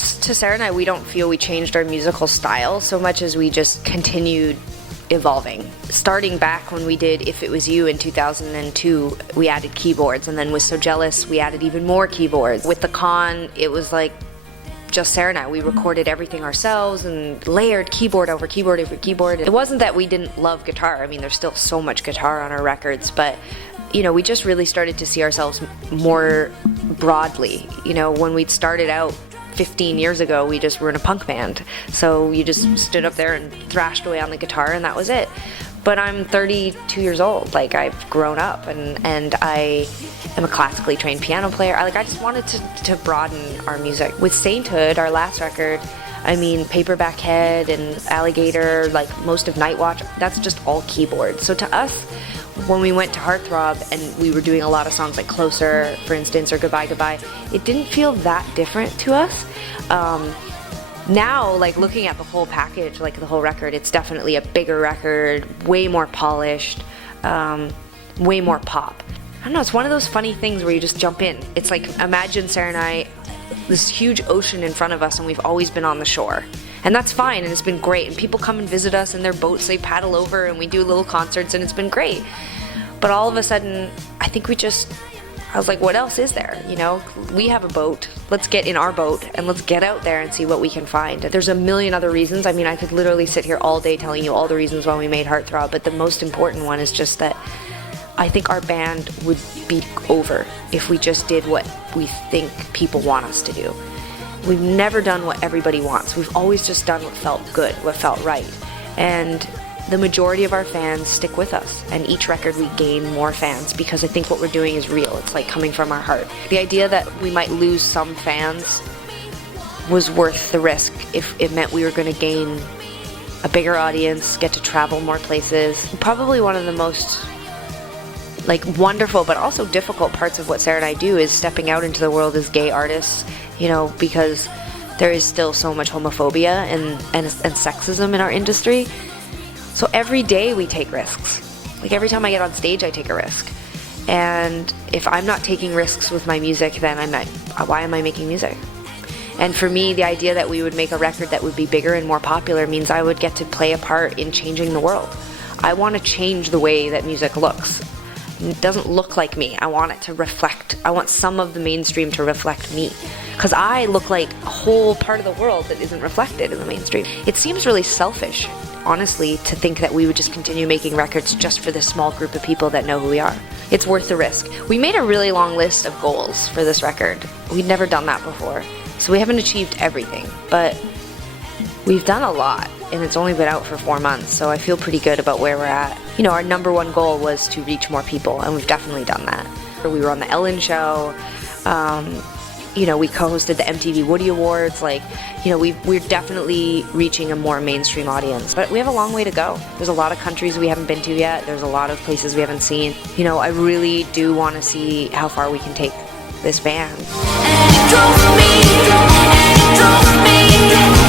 guess to Sara and I, we don't feel we changed our musical style so much as we just continued evolving. Starting back when we did If It Was You in 2002, we added keyboards, and then with So Jealous, we added even more keyboards. With The Con, it was like just Sara and I. We recorded everything ourselves and layered keyboard over keyboard over keyboard. It wasn't that we didn't love guitar. I mean, there's still so much guitar on our records, but you know, we just really started to see ourselves more broadly. You know, when we'd started out 15 years ago, we just were in a punk band. So you just stood up there and thrashed away on the guitar and that was it. But I'm 32 years old. Like, I've grown up and I am a classically trained piano player. I just wanted to broaden our music. With Sainthood, our last record, I mean, Paperback Head and Alligator, like most of Night Watch, that's just all keyboard. So to us, when we went to Heartthrob and we were doing a lot of songs like Closer, for instance, or Goodbye Goodbye, it didn't feel that different to us. Now, like, looking at the whole package, like the whole record, it's definitely a bigger record, way more polished, way more pop. I don't know, it's one of those funny things where you just jump in. It's like, imagine Sara and I, this huge ocean in front of us, and we've always been on the shore. And that's fine, and it's been great, and people come and visit us in their boats, they paddle over, and we do little concerts, and it's been great. But all of a sudden, I think I was like, what else is there? You know, we have a boat, let's get in our boat, and let's get out there and see what we can find. There's a million other reasons. I mean, I could literally sit here all day telling you all the reasons why we made Heartthrob, but the most important one is just that I think our band would be over if we just did what we think people want us to do. We've never done what everybody wants. We've always just done what felt good, what felt right. And the majority of our fans stick with us. And each record we gain more fans because I think what we're doing is real. It's like coming from our heart. The idea that we might lose some fans was worth the risk if it meant we were going to gain a bigger audience, get to travel more places. Probably one of the most wonderful but also difficult parts of what Sara and I do is stepping out into the world as gay artists, you know, because there is still so much homophobia and sexism in our industry. So every day we take risks. Like, every time I get on stage, I take a risk. And if I'm not taking risks with my music, then why am I making music? And for me, the idea that we would make a record that would be bigger and more popular means I would get to play a part in changing the world. I want to change the way that music looks. It doesn't look like me. I want it to reflect. I want some of the mainstream to reflect me. Because I look like a whole part of the world that isn't reflected in the mainstream. It seems really selfish, honestly, to think that we would just continue making records just for this small group of people that know who we are. It's worth the risk. We made a really long list of goals for this record. We'd never done that before. So we haven't achieved everything, but we've done a lot, and it's only been out for 4 months, so I feel pretty good about where we're at. You know, our number one goal was to reach more people, and we've definitely done that. We were on the Ellen Show, you know, we co-hosted the MTV Woody Awards, we're definitely reaching a more mainstream audience. But we have a long way to go. There's a lot of countries we haven't been to yet, there's a lot of places we haven't seen. You know, I really do want to see how far we can take this band. And it drove me.